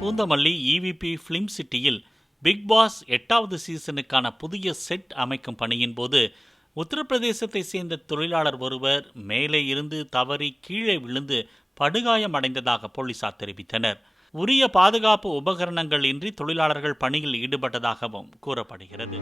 Poonamallee EVP film சிட்டியில் big pass 8வது சீசனுக்கான புதிய செட் அமைக்கும் பணியின் போது உத்தரப்பிரதேசத்தை சேர்ந்த தொழிலாளர் ஒருவர் மேலே இருந்து தவறி கீழே விழுந்து படுகாயம் அடைந்ததாக போலீசார் தெரிவித்தனர். உரிய பாதுகாப்பு உபகரணங்கள் இன்றி தொழிலாளர்கள் பணியில் ஈடுபட்டதாகவும் கூறப்படுகிறது.